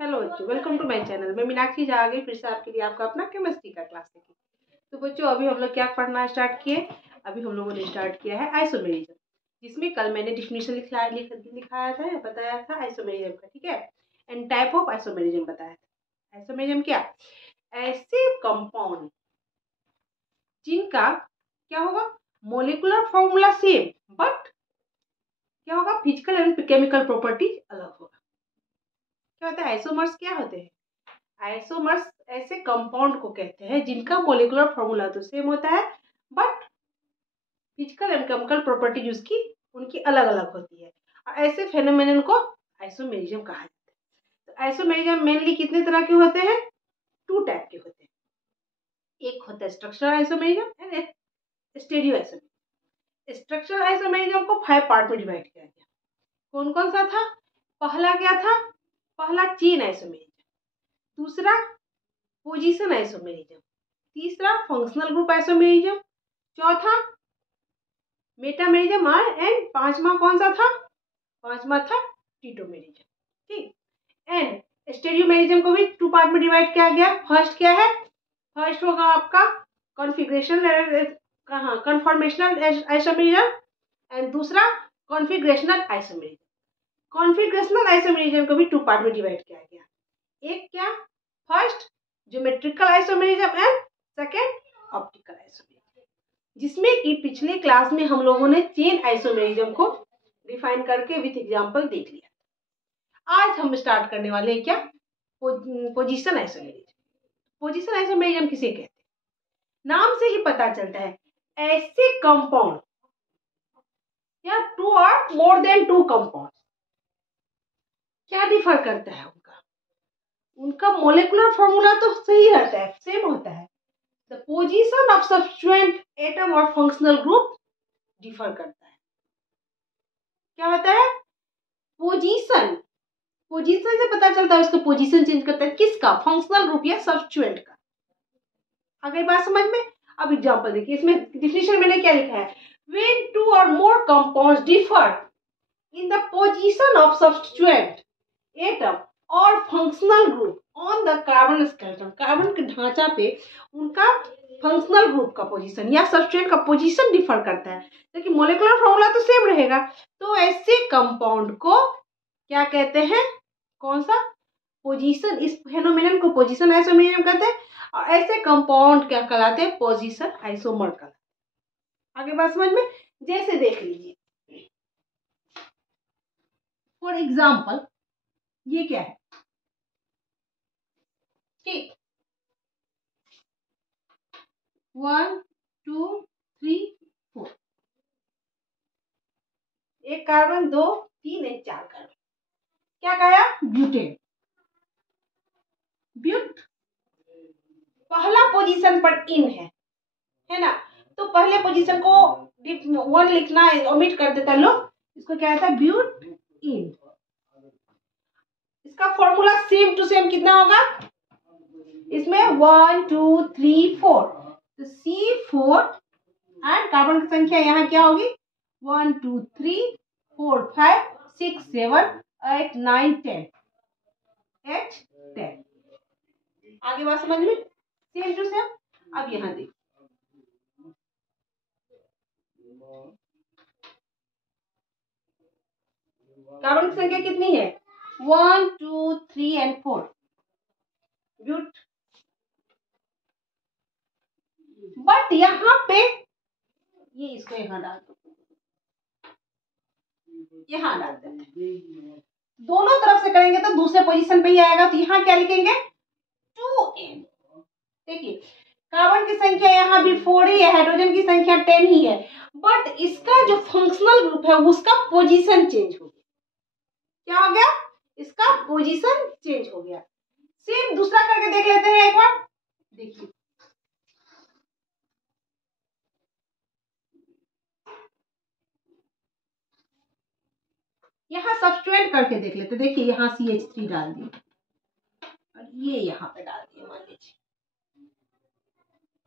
Hello बच्चों, welcome to my channel. मैं मीनाक्षी जा आ गई फिर से आपके लिए आपका अपना केमिस्ट्री का क्लास लेके। तो बच्चों, अभी हम लोग क्या पढ़ना स्टार्ट किए। अभी हम लोगों ने स्टार्ट किया है आइसोमेरिज्म, जिसमें कल मैंने डिफिनेशन लिखाया था या बताया था आइसोमेरिज्म का, ठीक है। एंड टाइप ऑफ आइसोमेरिज्म बताया था। आइसोमेरिज्म क्या, ऐसे कंपाउंड जिनका क्या होगा, मोलिकुलर फॉर्मूला सेम बट क्या होगा, फिजिकल एंड केमिकल प्रॉपर्टी अलग होगा। क्या होता है आइसोमर्स, क्या होते हैं आइसोमर्स? ऐसे कंपाउंड को कहते हैं जिनका मोलिकुलर फॉर्मूला तो सेम होता है but physical and chemical properties उसकी उनकी अलग अलग होती है। और ऐसे फेनोमेनन को आइसोमेरिज्म कहा जाता है। तो आइसोमेरिज्म मेनली कितने तरह के होते हैं? टू टाइप के होते हैं। एक होता है स्ट्रक्चरल आइसोमेरिज्म एंड एक स्टेरियो आइसोमेरिज्म। स्ट्रक्चरल आइसोमेरिज्म को 5 पार्ट में डिवाइड किया गया। कौन कौन सा था? पहला क्या था? पहला चेन आइसोमेरिज्म, दूसरा पोजीशन आइसोमेरिज्म, तीसरा फंक्शनल ग्रुप आइसोमेरिज्म, चौथा मेटामेरिज्म एंड पांचवा कौन सा था? पांचवा था टीटोमेरिज्म। ठीक। एंड स्टेरियोमेरिज्म को भी 2 पार्ट में डिवाइड किया गया। फर्स्ट क्या है? फर्स्ट होगा आपका कन्फॉर्मेशनल आइसोमेरिज्म एंड दूसरा कॉन्फिगरेशनल आइसोमेरिज्म। कॉन्फिगरेशनल आइसोमेरिज्म को भी 2 पार्ट में डिवाइड किया गया। एक क्या? First geometrical isomerism and second optical isomerism, जिसमें कि पिछले क्लास में हम लोगों ने चेन आइसोमेरिज्म को डिफाइन करके विथ एग्जांपल देख लिया। आज हम स्टार्ट करने वाले हैं क्या, पोजीशन आइसोमेरिज्म। पोजीशन आइसोमेरिज्म किसे कहते हैं? नाम से ही पता चलता है, ऐसे कंपाउंड या 2 और मोर देन 2 कंपाउंड क्या डिफर करता है उनका मोलिकुलर फॉर्मूला तो सही रहता है, सेम होता है। The position of substituent atom और फंक्शनल ग्रुप डिफर करता है। क्या होता है? पोजीशन, पोजीशन से पता चलता है उसका पोजीशन चेंज करता है। किसका? फंक्शनल ग्रुप या सब्स्टिट्यूएंट का। आ गई बात समझ में? अब एग्जांपल देखिए, इसमें डिफिनेशन मैंने क्या लिखा है, when 2 or more compounds differ in the position of substituent atom or functional group on the carbon skeleton, carbon के ढांचा पे उनका फंक्शनल ग्रुप का पोजीशन या सब्सट्रेट का पोजीशन डिफर करता है, लेकिन मोलिकुलर फॉर्मूला तो सेम रहेगा। तो ऐसे कंपाउंड को क्या कहते हैं? कौन सा? पोजीशन। इस फेनोमेनन को पोजीशन आइसोमेरिज्म कहते हैं और ऐसे कंपाउंड क्या कहलाते हैं? पोजीशन आइसोमर कहलाते हैं। आगे बात समझ में? जैसे देख लीजिए, फॉर एग्जाम्पल ये क्या है? ठीक, 1 2 3 4, एक कार्बन, 2 3 एक 4 कार्बन। क्या कहा? ब्यूटेन। ब्यूट पहला पोजीशन पर इन है ना, तो पहले पोजीशन को 1 लिखना ओमिट कर देता है लोग, इसको क्या कहता है? ब्यूट इन। इसका फॉर्मूला सेम टू सेम कितना होगा? इसमें 1 2 3 4, तो C4 एंड कार्बन की संख्या यहाँ क्या होगी? 1 2 3 4 5 6 7 8 9 10, H10। आगे बात समझ में? Same to same. अब यहाँ देखो, कार्बन की संख्या कितनी है? 1 2 3 एंड 4। ब्यूट, बट यहाँ पे ये इसको यहाँ डाल दो, यहाँ डाल देते हैं। दोनों तरफ से करेंगे तो दूसरे पोजीशन पे ही आएगा, तो यहाँ क्या लिखेंगे? 2n। देखिए, कार्बन की संख्या यहाँ भी 4 ही है, हाइड्रोजन की संख्या 10 ही है, बट इसका जो फंक्शनल ग्रुप है उसका पोजीशन चेंज हो गया। क्या हो गया? इसका पोजीशन चेंज हो गया। सेम दूसरा करके देख लेते हैं एक बार। देखिए, यहाँ सब्स्टिट्यूएंट करके देख लेते। देखिए, यहाँ CH3 डाल दिए और ये यहाँ पे डाल दिए, मान लीजिए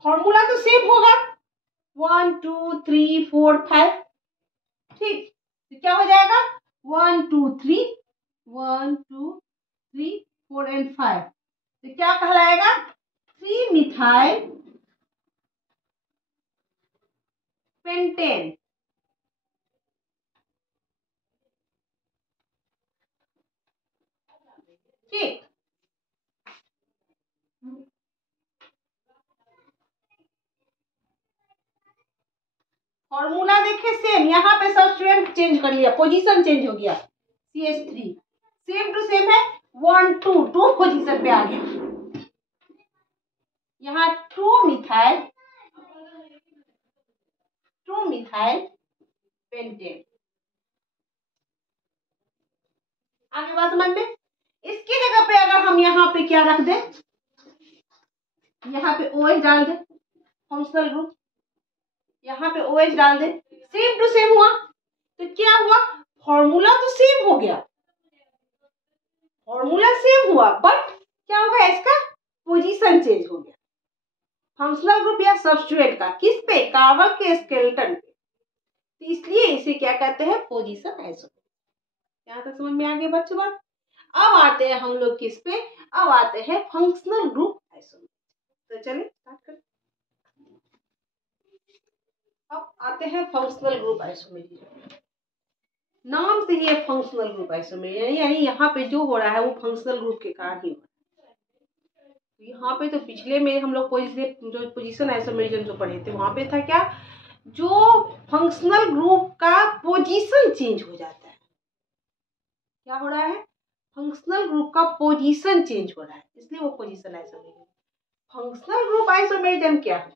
फॉर्मूला तो सेम होगा, 1 2 3 4 5। ठीक, तो क्या हो जाएगा? 1 2 3 1 2 3 4 and 5, तो क्या कहलाएगा? 3 मिथाइल पेंटेन। ठीक, फॉर्मूला देखिए सेम, यहाँ पे सब्स्टिट्यूएंट चेंज कर लिया, पोजीशन चेंज हो गया। CH3 सेम टू सेम है, 1 2 2 पोजीशन पे आ गया। यहाँ 2 मिथाइल पेंटेन। आगे बात समझ में। इसकी जगह पे अगर हम यहाँ पे क्या रख दें, यहाँ पे OH डाल दें, फंक्शनल ग्रुप, यहाँ पे OH डाल दें, सेम टू सेम हुआ। तो क्या हुआ? फॉर्मूला तो सेम हो गया, फॉर्मूला सेम हुआ, बट क्या होगा? इसका पोजीशन चेंज हो गया। फंक्शनल ग्रुप या सब्स्टिट्यूएंट का किस पे? कार्बन के स्केलेटन पे। तो इसलिए इसे क्या कहते हैं? Position isomerism. यहाँ तक समझ में आ गया बच्चों बात। अब आते हैं हम लोग किस पे? अब आते हैं फंक्शनल ग्रुप आइसोमेरिज्म। तो चलिए स्टार्ट करें। अब आते हैं फंक्शनल ग्रुप आइसोमेरिज्म। नाम से ही फंक्शनल ग्रुप आइसोमेरिज्म, यानी यहाँ पे जो हो रहा है वो फंक्शनल ग्रुप के कारण ही हो रहा है। यहाँ पे तो पिछले में हम लोग जो पोजीशन आइसोमेरिज्म जो पढ़े थे वहां पे था क्या? जो फंक्शनल ग्रुप का पोजीशन चेंज हो जाता है। क्या हो रहा है? फंक्शनल ग्रुप का पोजीशन चेंज हो रहा है, इसलिए वो position isomerism. Functional group isomerism क्या है?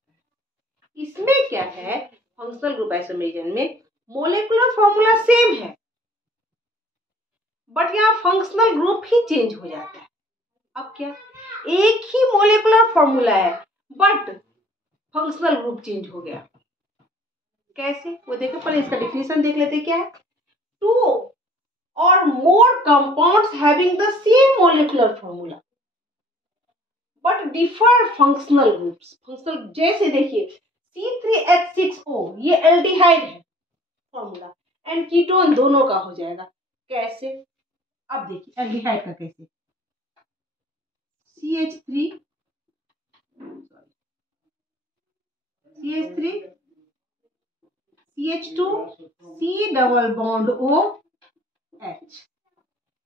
इसमें क्या है? फंक्शनल ग्रुप आइसोमेरिज्म में मोलेकुलर फॉर्मूला सेम है, बट यहाँ फंक्शनल ग्रुप ही चेंज हो जाता है। अब क्या? एक ही मोलेकुलर फॉर्मूला है, बट फंक्शनल ग्रुप चेंज हो गया। कैसे? वो देखो, पहले इसका डेफिनेशन देख लेते क्या है। 2 or more compounds having the same molecular formula but differ functional groups। Functional, जैसे देखिए C3H6O, ये एल्डिहाइड है फॉर्मूला, एंड कीटोन दोनों का हो जाएगा। कैसे? अब देखिए एल्डिहाइड का कैसे। CH3 CH2 C double bond OH।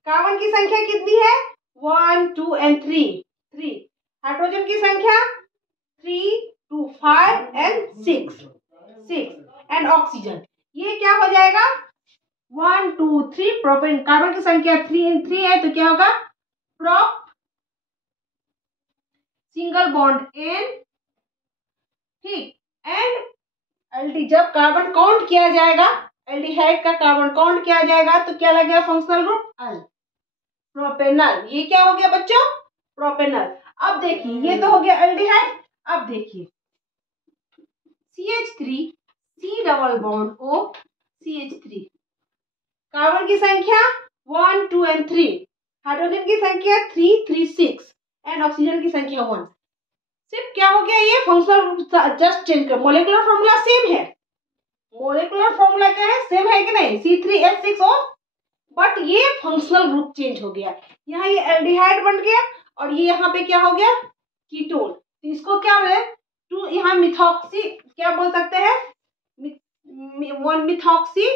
Carbon की संख्या कितनी है? 1 2 and 3। हाइड्रोजन की संख्या 3 2 5 and 6। एंड ऑक्सीजन, ये क्या हो जाएगा? 1 2 3। प्रोपेन, कार्बन की संख्या 3 है, तो क्या होगा? Prop single bond N। ठीक, एंड एल्डी, जब कार्बन काउंट किया जाएगा, एल्डिहाइड का कार्बन काउंट किया जाएगा, तो क्या लगेगा? फंक्शनल ग्रुप अल। प्रोपेनल, ये क्या हो गया बच्चों? प्रोपेनल। अब देखिए ये तो हो गया एल्डिहाइड। अब देखिए CH3 C double bond O CH3, carbon की संख्या 1 2 and 3, हाइड्रोजन की संख्या 3 3 6 एंड ऑक्सीजन की संख्या 1। सिर्फ क्या हो गया? ये फंक्शनल जस्ट चेंज कर, मोलेकुलर फॉर्मूला सेम है। मोलेकुलर फॉर्मूला क्या है? सेम है कि नहीं? C3H6O, बट ये फंक्शनल ग्रुप चेंज हो गया। यहाँ ये एल्डिहाइड बन गया और ये यहाँ पे क्या हो गया? कीटोन। तो इसको क्या है? टू, यहाँ मिथॉक्सी क्या बोल सकते हैं? वन मिथॉक्सी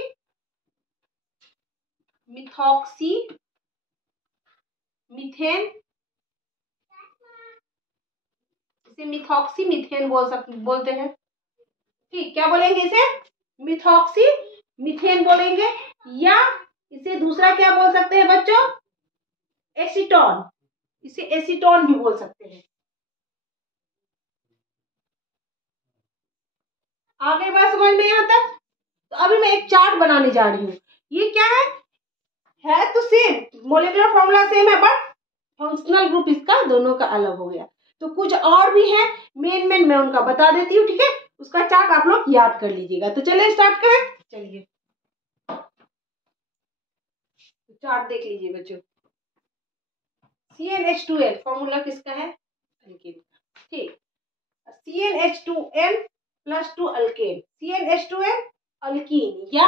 मीथेन, इसे मिथॉक्सी मीथेन बोलते हैं। ठीक, क्या बोलेंगे इसे? मिथॉक्सी मीथेन बोलेंगे, या इसे दूसरा क्या बोल सकते हैं बच्चों? एसीटोन, इसे एसीटोन भी बोल सकते हैं। आगे बात समझ में यहाँ तक? तो अभी मैं एक चार्ट बनाने जा रही हूँ। ये क्या है तो सेम, मोलेकुलर फॉर्मूला सेम है, बट फंक्शनल ग्रुप इसका दोनों का अलग हो गया। तो कुछ और भी है, मेन मैं उनका बता देती हूँ, ठीक है? उसका चार्ट आप लोग याद कर लीजिएगा। तो चलिए स्टार्ट करें। चलिए चार्ट देख लीजिए बच्चों। CnH2n फॉर्मूला किसका है? अल्केन। ठीक, CnH2n + 2 अल्केन, CnH2n अल्कीन या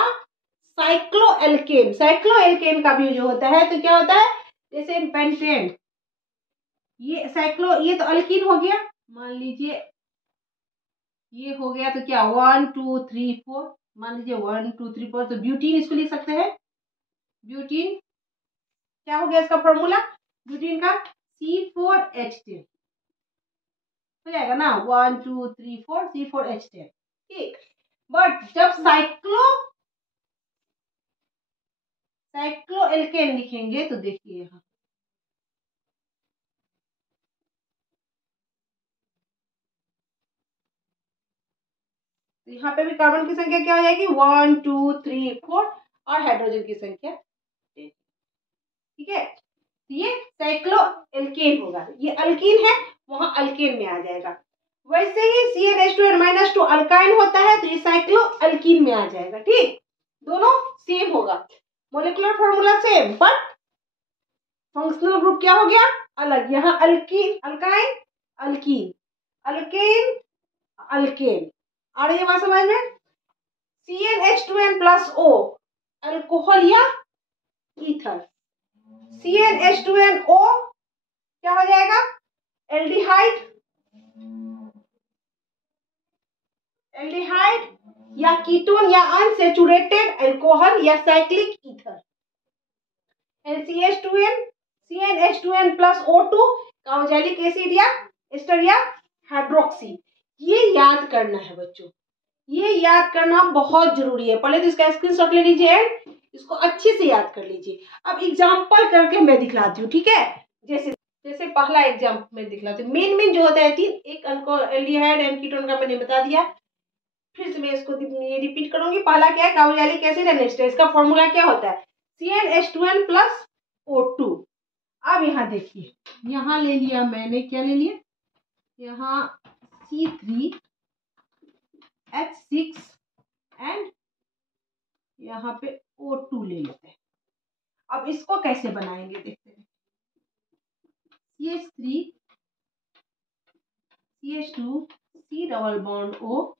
साइक्लोएल्केन। साइक्लोएल्केन का भी जो होता है तो क्या होता है? जैसे पेंटेन, ये साइक्लो, ये तो अल्कीन हो गया, मान लीजिए ये हो गया, तो क्या 1 2 3 4, मान लीजिए 1 2 3 4, तो ब्यूटीन इसको लिख सकते हैं। ब्यूटीन क्या हो गया इसका फॉर्मूला, ब्यूटीन का C4H10 हो जाएगा ना, 1 2 3 4 C4H10, ठीक। बट जब साइक्लो एल्केन लिखेंगे तो देखिए यहाँ तो यहाँ पे भी कार्बन की संख्या क्या हो जाएगी 1 2 3 4 और हाइड्रोजन की संख्या 10, ठीक है। तो ये साइक्लो एल्केन होगा, ये अल्कीन है वहां अल्केन में आ जाएगा। वैसे ही CnH2n-2 अल्काइन होता है तो ये साइक्लो अल्कीन में आ जाएगा, ठीक। दोनों सेम होगा, molecular formula same, but functional group क्या हो गया अलग। यहाँ alkene alkyne alkene alkane alkane. आ रही है बात समझ में। CnH2n+O अल्कोहल या ईथर, CnH2nO क्या हो जाएगा एल्डिहाइड, एल्डिहाइड या कीटोन या अनसैचुरेटेड अल्कोहल या cyclic ether. CnH2n+O2 carboxylic acid या एस्टर या हाइड्रोक्सी। ये याद करना है बच्चों, ये याद करना बहुत जरूरी है। पहले तो इसका स्क्रीनशॉट ले लीजिए, इसको अच्छे से याद कर लीजिए। अब एग्जांपल करके मैं दिखलाती हूँ, ठीक है। जैसे पहला एग्जांपल मैं दिखलाती हूँ। मेन जो होता है तीन, एक एल्डिहाइड एंड कीटोन का मैंने बता दिया, फिर से मैं इसको रिपीट करूंगी। पहला क्या है कार्बोक्सिलिक एसिड एंड एस्टर, इसका फॉर्मूला क्या होता है CnH2n+O2। अब यहाँ देखिए, यहाँ ले लिया मैंने, क्या ले लिया यहाँ C3H6 एंड यहाँ पे O2 ले लेते हैं। अब इसको कैसे बनाएंगे देखते हैं। CH3 CH2 C double bond OH।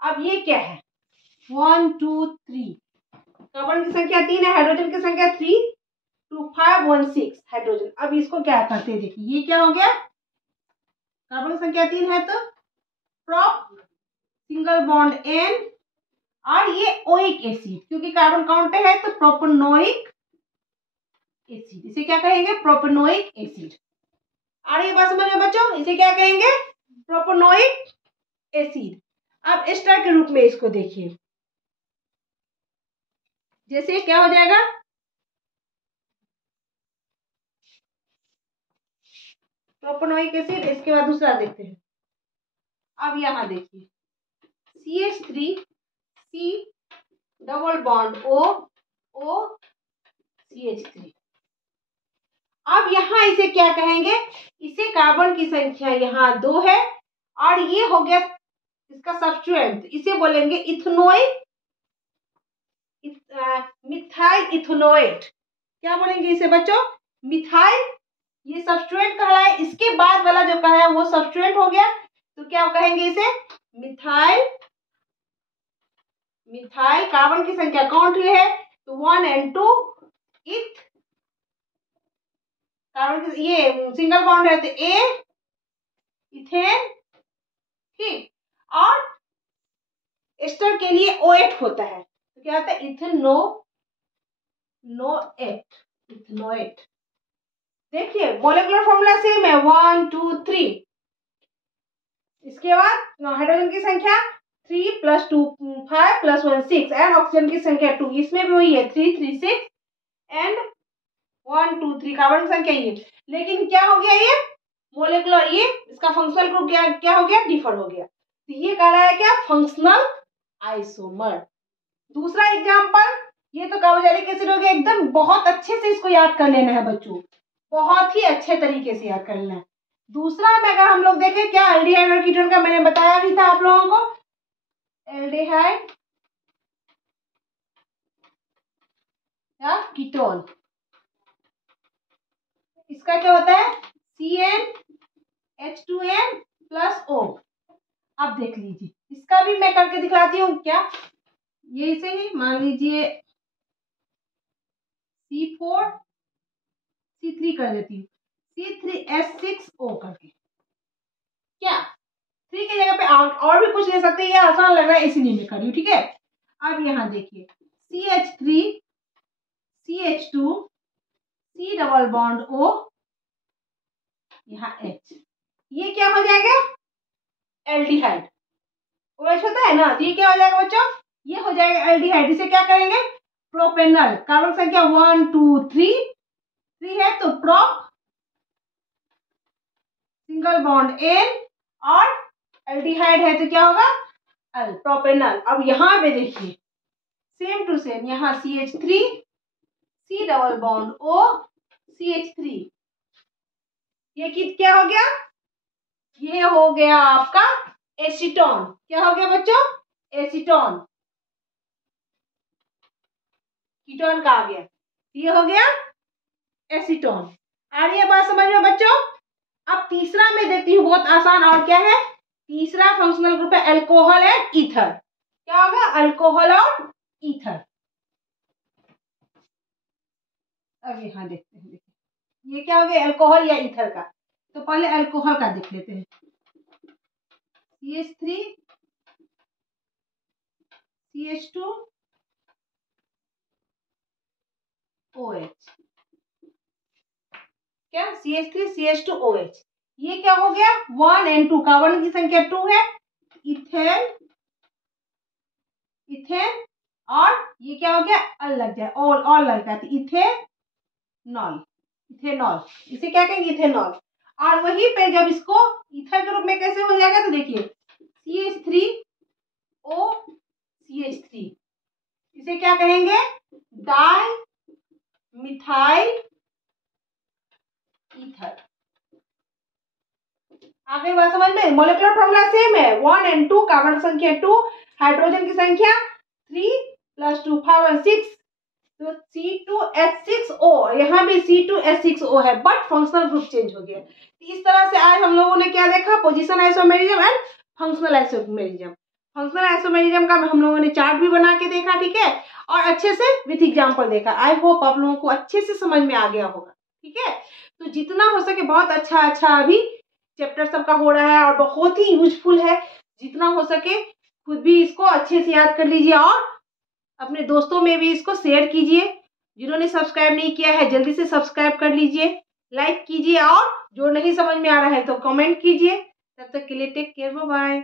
अब ये क्या है 1 2 3, कार्बन की संख्या 3 है, हाइड्रोजन की संख्या 3 2 5 1 6 हाइड्रोजन। अब इसको क्या करते हैं, देखिए ये क्या हो गया, कार्बन की संख्या 3 है तो प्रोप सिंगल बॉन्ड N और ये ओइक एसिड, क्योंकि कार्बन काउंटर है तो प्रोपेनोइक एसिड, इसे क्या कहेंगे प्रोपेनोइक एसिड। आ रही है बात समझ में बच्चों, इसे क्या कहेंगे प्रोपेनोइक एसिड। अब एस्टर के रूप में इसको देखिए, जैसे क्या हो जाएगा प्रोपेनोइक एसिड। इसके बाद दूसरा देखते हैं। अब यहाँ देखिए CH3 C double bond O CH3। अब यहाँ इसे क्या कहेंगे, इसे कार्बन की संख्या यहाँ 2 है और ये हो गया इसका सब्स्टिट्यूएंट, इसे बोलेंगे इथेनोइक मिथाइल इथेनोएट। क्या बोलेंगे इसे बच्चों मिथाइल, ये सब्स्टिट्यूएंट कहलाए। इसके बाद वाला जो कहा है वो सब्स्टिट्यूएंट हो गया, तो क्या कहेंगे इसे मिथाइल। मिथाइल कार्बन की संख्या कौन सी है तो 1 and 2 इथ, कार्बन की ये सिंगल बॉन्ड है तो A इथेन, ठीक। और एस्टर के लिए O8 होता है तो क्या होता है इथेनोएट। देखिए मोलेकुलर फॉर्मूला सेम है 1 2 3। इसके बाद हाइड्रोजन की संख्या 3 + 2 5 + 1 6 एंड ऑक्सीजन की संख्या 2, इसमें भी वही है 3 3 6 एंड 1 2 3 कार्बन की संख्या ये। लेकिन क्या हो गया ये मोलेकुलर, ये इसका फंक्शनल ग्रुप क्या हो गया डिफर हो गया, तो ये कह रहा है क्या फंक्शनल आइसोमर। दूसरा एग्जांपल, ये तो कार्बोक्सिलिक एसिड हो गया एकदम, बहुत अच्छे से इसको याद कर लेना है बच्चों, बहुत ही अच्छे तरीके से याद कर लेना है। दूसरा में अगर हम लोग देखें क्या एल्डिहाइड और कीटोन का मैंने बताया भी था आप लोगों को, एल्डिहाइड या कीटोन, इसका क्या होता है CnH2n+O। अब देख लीजिए इसका भी मैं करके दिखलाती हूँ क्या, ये इसे ही मान लीजिए C4 C3 कर देती हूँ, C3H6O करके। क्या 3 की जगह पे और भी कुछ ले सकते हैं, ये आसान लग रहा है इसीलिए मैं कर रही हूँ, ठीक है। अब यहाँ देखिए CH3 CH2 C double bond O, यहाँ H, ये क्या हो जाएगा एल्डिहाइड। OH होता है ना, तो ये क्या हो जाएगा बच्चों, ये हो जाएगा एल्डिहाइड। इसे क्या करेंगे प्रोपेनल, कार्बन संख्या 1 2 3 है तो प्रोप, सिंगल बॉन्ड N, और एल्डिहाइड है तो क्या होगा एल, प्रोपेनल। अब यहाँ पे देखिए सेम टू सेम, यहाँ CH3 C double bond O CH3, ये क्या हो गया, ये हो गया आपका एसीटोन। क्या हो गया बच्चों एसीटोन, कीटोन का आ गया, ये हो गया एसीटोन। आ रही है बात समझ में बच्चों। अब तीसरा मैं देखती हूँ, बहुत आसान, और क्या है तीसरा फंक्शनल ग्रुप है अल्कोहल एंड ईथर। क्या होगा अल्कोहल और ईथर। अब यहाँ देखते हैं, देखिए ये क्या हो गया अल्कोहल या ईथर का। तो पहले अल्कोहल का देख लेते हैं, CH3 CH2 OH, क्या CH3 CH2 OH, ये क्या हो गया 1 and 2, कार्बन की संख्या 2 है, इथेन इथेन, और ये क्या हो गया अल लग जाए, ऑल लग जाए तो इथेनॉल, इथेनॉल, इसे क्या कहेंगे इथेनॉल। और वहीं पे जब इसको ईथर के रूप में कैसे हो जाएगा तो देखिए CH3O CH3, इसे क्या कहेंगे डाई मिथाइल ईथर। आगे बात समझ में, मोलेकुलर फॉर्मूला सेम है 1 and 2, कार्बन संख्या 2, हाइड्रोजन की संख्या 3 + 2 5 and 6, तो C2H6O, यहाँ भी C2H6O है, बट फंक्शनल ग्रुप चेंज हो गया। इस तरह से आज हम लोगों ने क्या देखा, position isomerism and functional isomerism. Functional isomerism का हम लोगों ने चार्ट भी बना के देखा, ठीक है, और अच्छे से विथ एग्जाम्पल देखा। आई होप आप लोगों को अच्छे से समझ में आ गया होगा, ठीक है। तो जितना हो सके बहुत अच्छा अभी चैप्टर सबका हो रहा है और बहुत ही यूजफुल है, जितना हो सके खुद भी इसको अच्छे से याद कर लीजिए और अपने दोस्तों में भी इसको शेयर कीजिए। जिन्होंने सब्सक्राइब नहीं किया है जल्दी से सब्सक्राइब कर लीजिए, लाइक कीजिए, और जो नहीं समझ में आ रहा है तो कमेंट कीजिए। तब तक के लिए टेक केयर, बाय बाय।